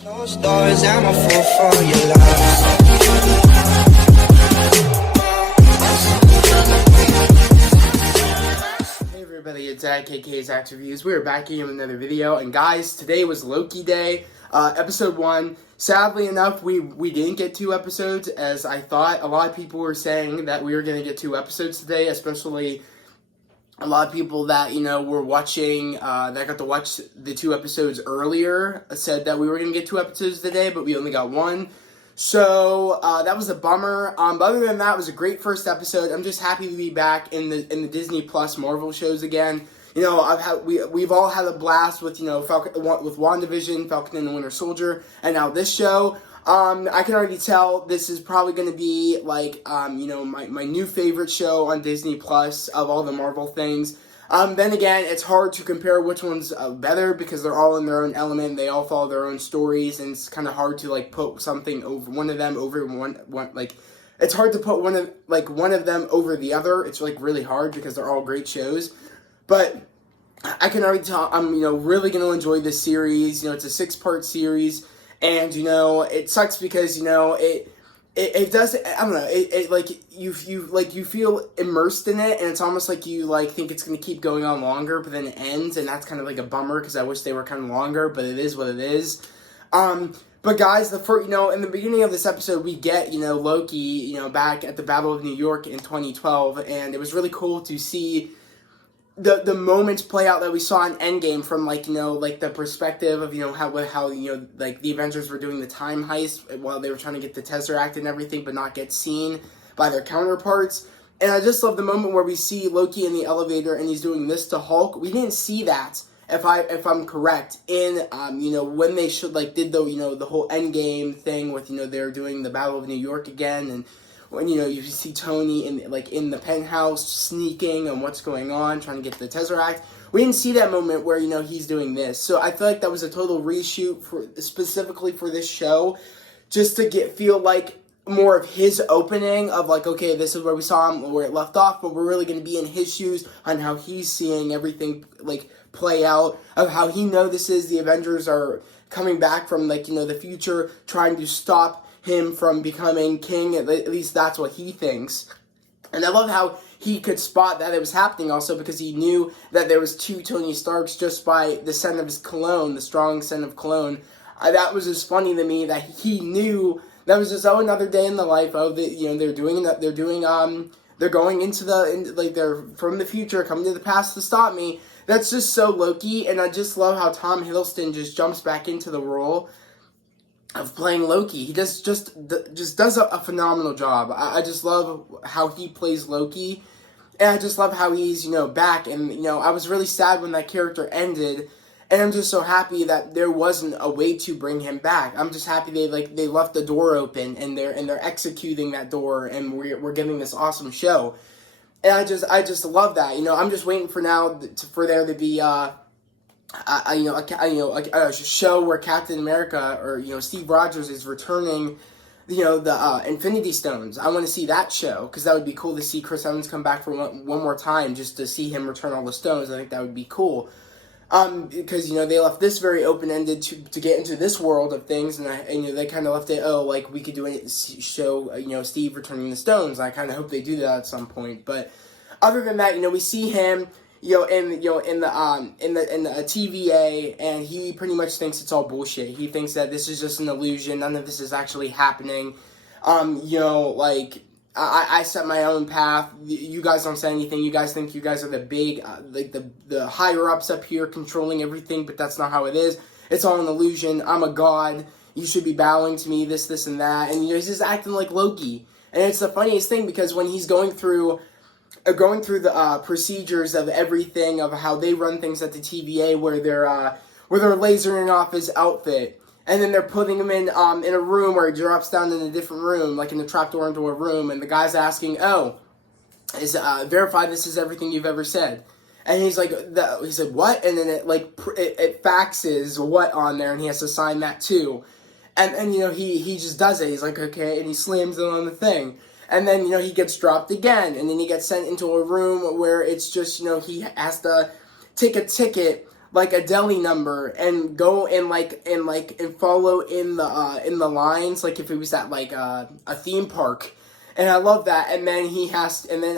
Closed doors, I'm a fool for your love. Hey everybody, it's Zach, aka Zach's Reviews. We're back here with another video, and guys, today was Loki Day, episode 1. Sadly enough, we didn't get 2 episodes, as I thought. A lot of people were saying that we were going to get 2 episodes today, especially a lot of people that, were watching, that got to watch the 2 episodes earlier, said that we were going to get 2 episodes today, but we only got 1. So, that was a bummer. But other than that, it was a great first episode. I'm just happy to be back in the Disney Plus Marvel shows again. We've all had a blast with, with WandaVision, Falcon and the Winter Soldier, and now this show. I can already tell this is probably going to be, my new favorite show on Disney Plus of all the Marvel things. Then again, it's hard to compare which one's better because they're all in their own element. They all follow their own stories, and it's kind of hard to, put something over one of them over one. It's hard to put one of them over the other. It's, really hard because they're all great shows. But I can already tell I'm, really going to enjoy this series. It's a 6-part series. And, it sucks because, it does, I don't know, you feel immersed in it, and it's almost like you, think it's going to keep going on longer, but then it ends, and that's kind of, a bummer, because I wish they were kind of longer, but it is what it is. But guys, in the beginning of this episode, we get, Loki, back at the Battle of New York in 2012, and it was really cool to see the moments play out that we saw in Endgame from, the perspective of, how the Avengers were doing the time heist while they were trying to get the Tesseract and everything, but not get seen by their counterparts. And I just love the moment where we see Loki in the elevator and he's doing this to Hulk. We didn't see that, if I'm correct, in, when they did the whole Endgame thing with, they're doing the Battle of New York again, and when, you see Tony in the penthouse sneaking and what's going on, trying to get the Tesseract. We didn't see that moment where, he's doing this. So I feel like that was a total reshoot specifically for this show, just to feel more of his opening of okay, this is where we saw him, where it left off, but we're really going to be in his shoes on how he's seeing everything play out, of how he notices the Avengers are coming back from the future, trying to stop him from becoming king. At least that's what he thinks. And I love how he could spot that it was happening also, because he knew that there was 2 Tony Starks just by the scent of his cologne, the strong scent of cologne. That was just funny to me that he knew that was just another day in the life of they're going into they're from the future coming to the past to stop me. That's just so Loki, and I just love how Tom Hiddleston just jumps back into the role of playing Loki. He just does a phenomenal job. I just love how he plays Loki, and I just love how he's, back, and, I was really sad when that character ended, and I'm just so happy that there wasn't a way to bring him back. I'm just happy they left the door open, and they're executing that door, and we're getting this awesome show, and I just love that. I'm just waiting for for there to be, a show where Captain America or Steve Rogers is returning, the Infinity Stones. I want to see that show, because that would be cool to see Chris Evans come back for one more time, just to see him return all the stones. I think that would be cool. Because they left this very open ended to get into this world of things, and they kind of left it. We could do a show, Steve returning the stones. I kind of hope they do that at some point. But other than that, we see him, in the TVA, and he pretty much thinks it's all bullshit. He thinks that this is just an illusion. None of this is actually happening. I set my own path. You guys don't say anything. You guys think you guys are the big, the higher ups up here controlling everything, but that's not how it is. It's all an illusion. I'm a god. You should be bowing to me. This, and that. And he's just acting like Loki. And it's the funniest thing, because when he's going through the procedures of everything, of how they run things at the TVA, where they're lasering off his outfit, and then they're putting him in a room where he drops down in a different room, in a trapdoor into a room, and the guy's asking, verify this is everything you've ever said. And he's like, he said, what? And then it faxes what on there, and he has to sign that too. And he just does it. He's like, okay, and he slams it on the thing. And then, he gets dropped again, and then he gets sent into a room where it's just, he has to take a ticket like a deli number and go and follow in the lines, like if it was at like a theme park. And I love that. And then he has, and then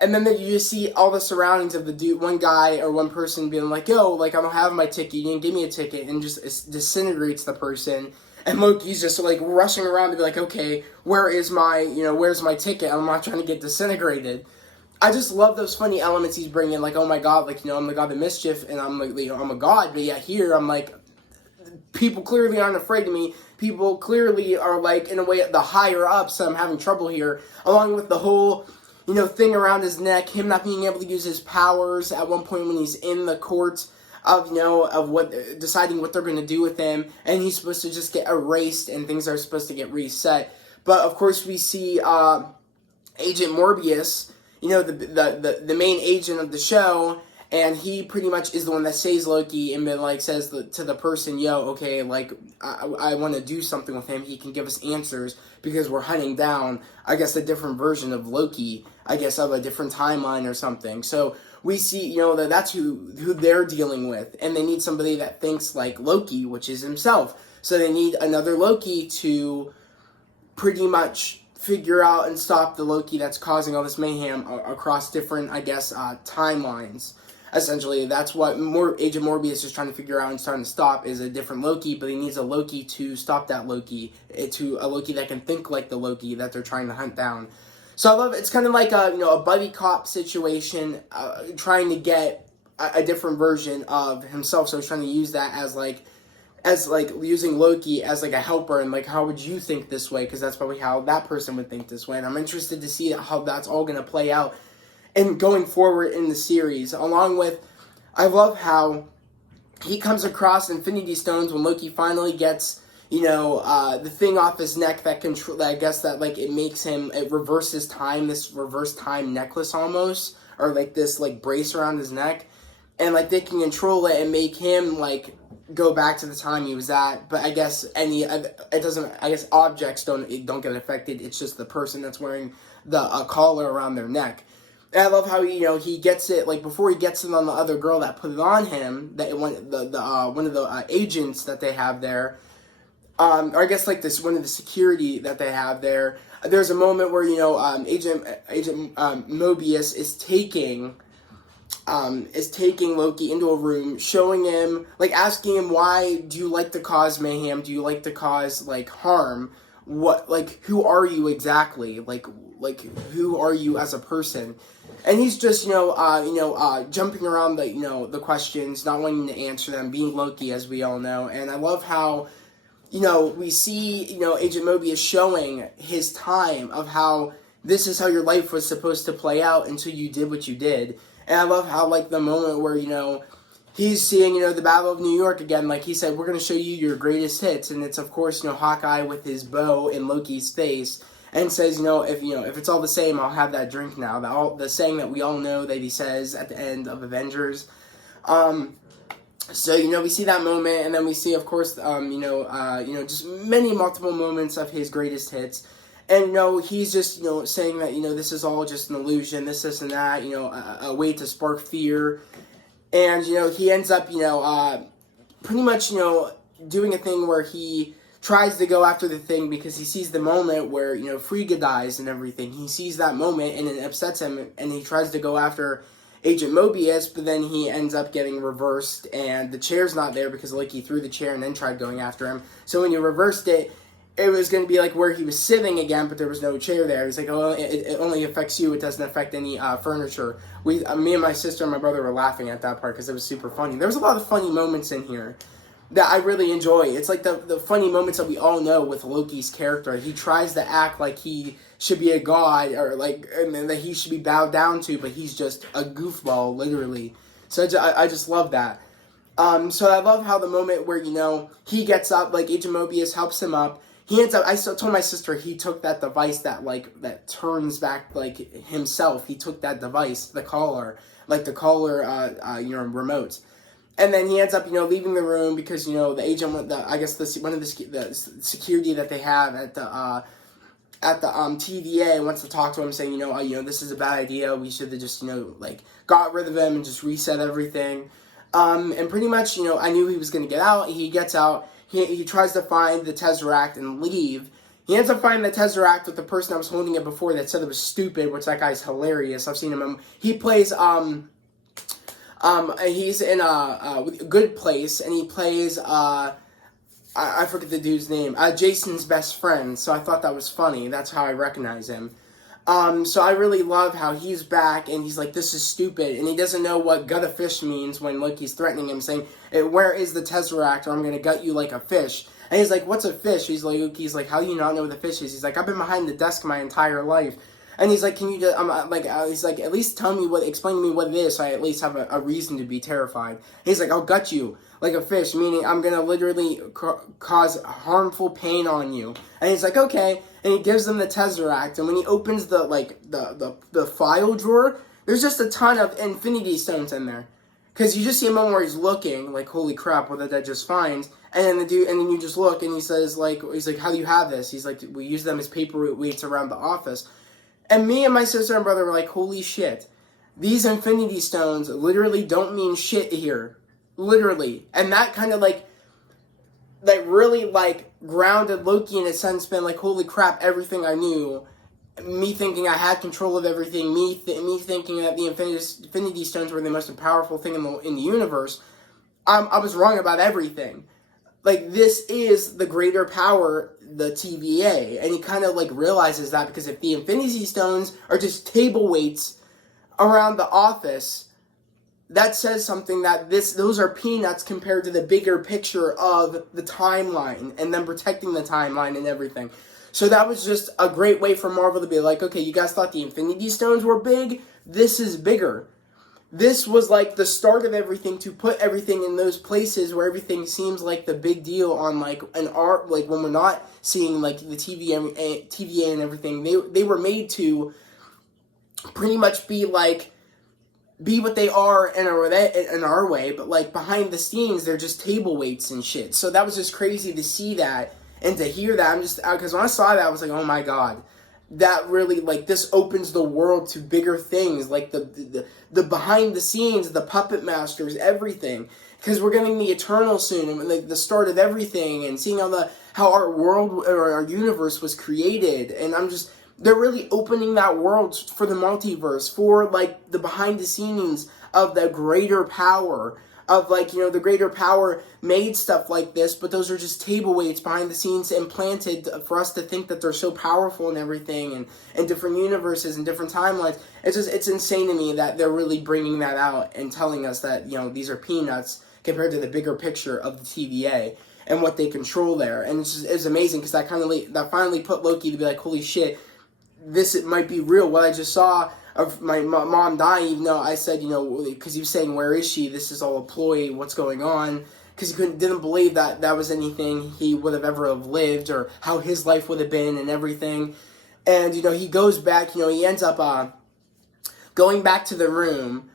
you just see all the surroundings of the dude, one guy or one person being like, yo, like, I don't have my ticket, you didn't give me a ticket, and just disintegrates the person. And Loki's just, like, rushing around to be like, okay, where's my ticket? I'm not trying to get disintegrated. I just love those funny elements he's bringing, like, oh my god, like, I'm the god of mischief, and I'm, like, I'm a god, but yet here, I'm, like, people clearly aren't afraid of me. People clearly are, like, in a way, the higher ups, so I'm having trouble here, along with the whole thing around his neck, him not being able to use his powers at one point when he's in the court of, deciding what they're going to do with him, and he's supposed to just get erased and things are supposed to get reset. But, of course, we see Agent Morbius, the main agent of the show, and he pretty much is the one that saves Loki and like says to the person, yo, okay, like, I want to do something with him. He can give us answers because we're hunting down, I guess, a different version of Loki, I guess, of a different timeline or something. So we see, that's who they're dealing with, and they need somebody that thinks like Loki, which is himself. So they need another Loki to pretty much figure out and stop the Loki that's causing all this mayhem across different, I guess, timelines. Essentially, that's what Agent Morbius is trying to figure out and starting to stop, is a different Loki, but he needs a Loki to stop that Loki, to a Loki that can think like the Loki that they're trying to hunt down. So I love it. It's kind of like a buddy cop situation, trying to get a different version of himself. So he's trying to use that as using Loki as like a helper, and like, how would you think this way? Because that's probably how that person would think this way. And I'm interested to see how that's all going to play out and going forward in the series. Along with, I love how he comes across Infinity Stones when Loki finally gets, the thing off his neck that I guess that, like, it reverses time, this reverse time necklace almost, or like this, like, brace around his neck. And, like, they can control it and make him, like, go back to the time he was at. But I guess objects don't get affected. It's just the person that's wearing the collar around their neck. And I love how he gets it, like, before he gets it on the other girl that put it on him, that one of the agents that they have there, or I guess like one of the security that they have there. There's a moment where Agent Mobius is taking Loki into a room, showing him, like, asking him, why do you like to cause mayhem? Do you like to cause, like, harm? What, like, who are you exactly? Like who are you as a person? And he's just, jumping around the questions, not wanting to answer them, being Loki, as we all know. And I love how, we see, Agent Mobius showing his time of how this is how your life was supposed to play out until you did what you did. And I love how, like, the moment where, he's seeing, the Battle of New York again, like he said, we're going to show you your greatest hits. And it's, of course, Hawkeye with his bow in Loki's face. And says, if it's all the same, I'll have that drink now. The saying that we all know that he says at the end of Avengers. So, we see that moment, and then we see, of course, just many multiple moments of his greatest hits. And, he's just, saying that, this is all just an illusion, this and that, a way to spark fear. And, he ends up, pretty much, doing a thing where he tries to go after the thing because he sees the moment where, Frigga dies and everything. He sees that moment and it upsets him, and he tries to go after Agent Mobius, but then he ends up getting reversed, and the chair's not there because Loki threw the chair and then tried going after him. So when you reversed it, it was going to be like where he was sitting again, but there was no chair there. He was like, oh, it only affects you. It doesn't affect any furniture. Me and my sister and my brother were laughing at that part because it was super funny. There was a lot of funny moments in here that I really enjoy. It's like the funny moments that we all know with Loki's character. He tries to act like he should be a god, or like, and that he should be bowed down to, but he's just a goofball, literally. So I just love that. So I love how the moment where, he gets up, like, Agent Mobius helps him up. He ends up, I still told my sister he took that device that turns back, like, himself. He took that device, the collar, remote. And then he ends up, leaving the room because, the agent, one of the security that they have at the TVA wants to talk to him, saying, this is a bad idea. We should have just, got rid of him and just reset everything. And pretty much, I knew he was going to get out. He gets out. He tries to find the Tesseract and leave. He ends up finding the Tesseract with the person that was holding it before that said it was stupid, which that guy's hilarious. I've seen him. He plays, he's in a Good Place, and he plays, I forget the dude's name, Jason's best friend, so I thought that was funny. That's how I recognize him. So I really love how he's back, and he's like, this is stupid, and he doesn't know what gut a fish means when Loki's threatening him, saying, where is the Tesseract, or I'm going to gut you like a fish. And he's like, what's a fish? He's like, how do you not know what a fish is? He's like, I've been behind the desk my entire life. And he's like, can you just, he's like, at least explain to me what it is, so I at least have a reason to be terrified. And he's like, I'll gut you like a fish, meaning I'm gonna literally cause harmful pain on you. And he's like, okay. And he gives him the Tesseract, and when he opens the file drawer, there's just a ton of Infinity Stones in there. Because you just see a moment where he's looking, like, holy crap, what did I just find? And then and then you just look, and he says, he's like, how do you have this? He's like, we use them as paperweights around the office. And me and my sister and brother were like, holy shit. These Infinity Stones literally don't mean shit here. Literally. And that kind of really grounded Loki in a sense, been like, holy crap, everything I knew. Me thinking I had control of everything. Me thinking that the Infinity Stones were the most powerful thing in the universe. I was wrong about everything. Like, this is the greater power, the TVA, and he kind of realizes that, because if the Infinity Stones are just table weights around the office, that says something, that those are peanuts compared to the bigger picture of the timeline and them protecting the timeline and everything. So that was just a great way for Marvel to be like, okay, you guys thought the Infinity Stones were big? This is bigger. This was the start of everything, to put everything in those places where everything seems like the big deal on an art, when we're not seeing the TVA and everything. They were made to pretty much be what they are in our way, but behind the scenes they're just table weights and shit. So that was just crazy to see that and to hear that. I'm just, because when I saw that I was like, oh my god. That really, this opens the world to bigger things, the behind the scenes, the puppet masters, everything. Because we're getting the Eternal soon, and the start of everything, and seeing how our world, or our universe was created. And they're really opening that world for the multiverse, for, the behind the scenes of the greater power. Of the greater power made stuff like this, but those are just table weights behind the scenes implanted for us to think that they're so powerful and everything, and different universes and different timelines. It's insane to me that they're really bringing that out and telling us that, these are peanuts compared to the bigger picture of the TVA and what they control there. And it's amazing, because that finally put Loki to be like, holy shit, it might be real. What I just saw of my mom dying, even though I said, because he was saying, where is she? This is all a ploy. What's going on? Because he didn't believe that was anything he would have ever lived, or how his life would have been and everything. And, he goes back, he ends up going back to the room,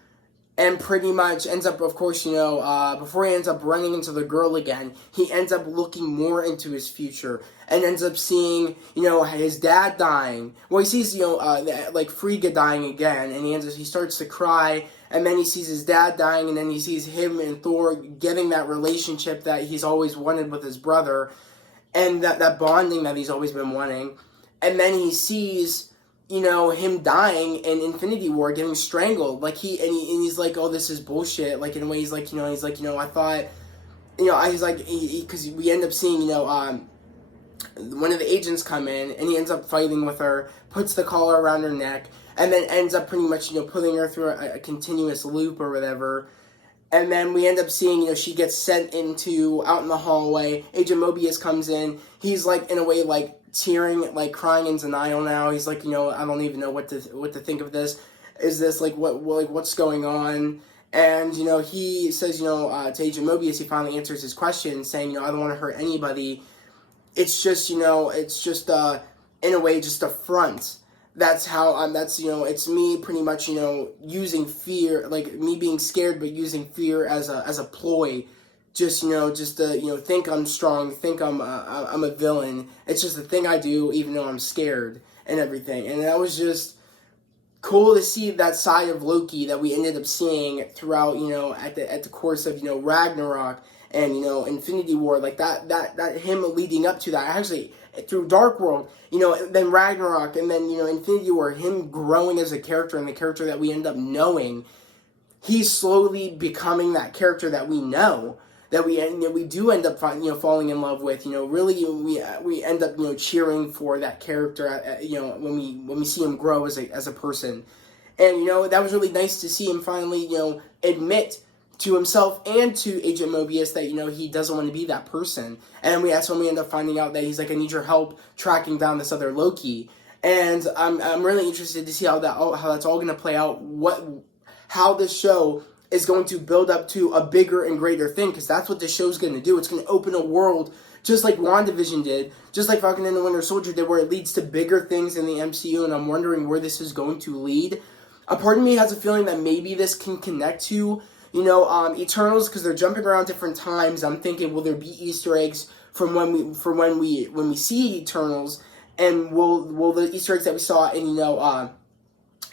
and pretty much ends up, of course, before he ends up running into the girl again, he ends up looking more into his future, and ends up seeing, his dad dying. Well, he sees, Frigga dying again, and he starts to cry, and then he sees his dad dying, and then he sees him and Thor getting that relationship that he's always wanted with his brother, and that bonding that he's always been wanting. And then he sees, him dying in Infinity War, getting strangled. He's like, oh, this is bullshit. In a way, I thought, because we end up seeing, one of the agents come in, and he ends up fighting with her, puts the collar around her neck, and then ends up pretty much, putting her through a continuous loop or whatever. And then we end up seeing, she gets sent out in the hallway. Agent Mobius comes in. He's in a way, tearing, crying in denial now. He's like, I don't even know what to think of this. Is this what's going on? And he says, to Agent Mobius, he finally answers his question, saying, I don't want to hurt anybody. It's just, in a way, just a front. That's how it's me pretty much, using fear, me being scared, but using fear as a ploy. Just to think I'm strong, think I'm a villain. It's just a thing I do, even though I'm scared and everything. And that was just, cool to see that side of Loki that we ended up seeing throughout, at the course of, Ragnarok and, Infinity War, like that him leading up to that, actually, through Dark World, then Ragnarok, and then, Infinity War, him growing as a character, and the character that we end up knowing, he's slowly becoming that character that we know, that we do end up falling in love with. Really we end up cheering for that character. When we see him grow as a person, and that was really nice to see him finally admit to himself and to Agent Morbius that he doesn't want to be that person. And that's when we end up finding out that he's like, I need your help tracking down this other Loki. And I'm really interested to see how that's all going to play out. How this show is going to build up to a bigger and greater thing, because that's what this show's going to do. It's going to open a world just like WandaVision did, just like Falcon and the Winter Soldier did, where it leads to bigger things in the MCU, and I'm wondering where this is going to lead. A part of me has a feeling that maybe this can connect to, Eternals, because they're jumping around different times. I'm thinking, will there be Easter eggs from when we see Eternals, and will the Easter eggs that we saw in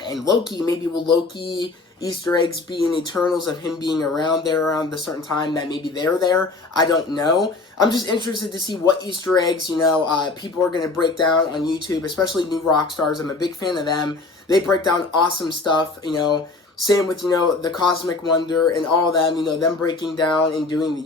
and Loki, maybe will Loki Easter eggs be in Eternals of him being around the certain time that maybe they're there? I don't know. I'm just interested to see what Easter eggs, people are going to break down on YouTube, especially New Rockstars. I'm a big fan of them. They break down awesome stuff, Same with, the Cosmic Wonder and all of them, them breaking down and doing,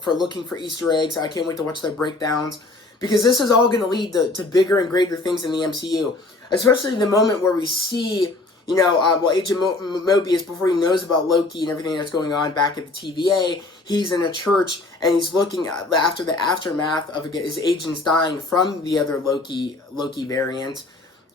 for looking for Easter eggs. I can't wait to watch their breakdowns, because this is all going to lead to bigger and greater things in the MCU. Especially the moment where we see, Agent Morbius, before he knows about Loki and everything that's going on back at the TVA, he's in a church and he's looking after the aftermath of his agents dying from the other Loki variant,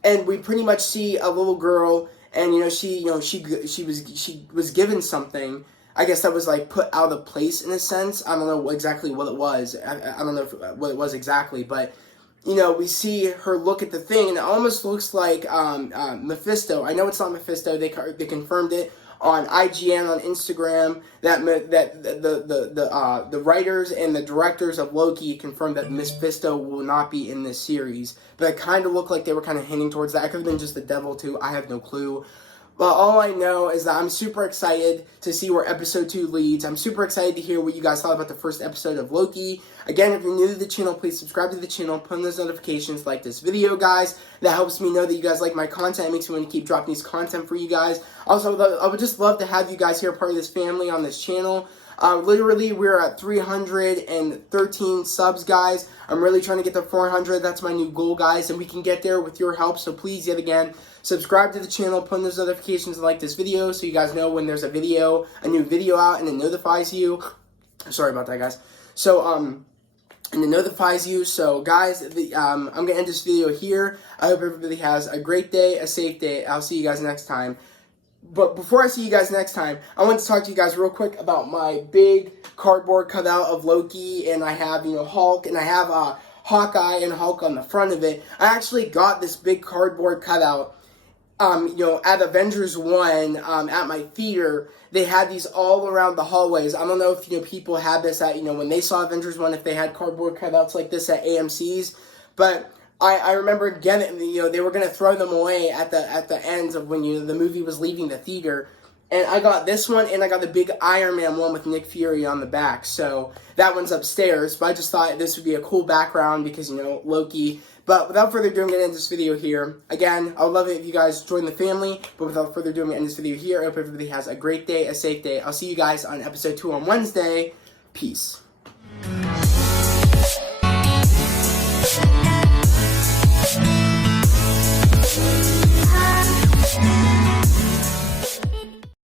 and we pretty much see a little girl, and she was given something, I guess, that was like put out of place in a sense. I don't know exactly what it was. I don't know what it was exactly, but we see her look at the thing, and it almost looks like Mephisto. I know it's not Mephisto. They confirmed it on IGN on Instagram that the writers and the directors of Loki confirmed that Mephisto will not be in this series. But it kind of looked like they were kind of hinting towards that. It could have been just the devil too. I have no clue. But all I know is that I'm super excited to see where episode 2 leads. I'm super excited to hear what you guys thought about the first episode of Loki. Again, if you're new to the channel, please subscribe to the channel, put on those notifications, like this video, guys. That helps me know that you guys like my content. It makes me want to keep dropping these content for you guys. Also, I would just love to have you guys here, part of this family on this channel. Literally, we're at 313 subs, guys. I'm really trying to get to 400. That's my new goal, guys, and we can get there with your help. So please, yet again, subscribe to the channel, put on those notifications, and like this video so you guys know when there's a new video out, and it notifies you. Sorry about that, guys. So, and it notifies you. So, guys, I'm going to end this video here. I hope everybody has a great day, a safe day. I'll see you guys next time. But before I see you guys next time, I want to talk to you guys real quick about my big cardboard cutout of Loki, and I have, Hulk, and I have Hawkeye and Hulk on the front of it. I actually got this big cardboard cutout, at Avengers 1, at my theater. They had these all around the hallways. I don't know if, people had this at, when they saw Avengers 1, if they had cardboard cutouts like this at AMC's, but I remember getting, they were going to throw them away at the ends of when the movie was leaving the theater. And I got this one, and I got the big Iron Man one with Nick Fury on the back. So that one's upstairs, but I just thought this would be a cool background because, Loki. But without further ado, I'm going to end this video here. Again, I would love it if you guys join the family. But without further ado, I'm going to end this video here. I hope everybody has a great day, a safe day. I'll see you guys on episode 2 on Wednesday. Peace.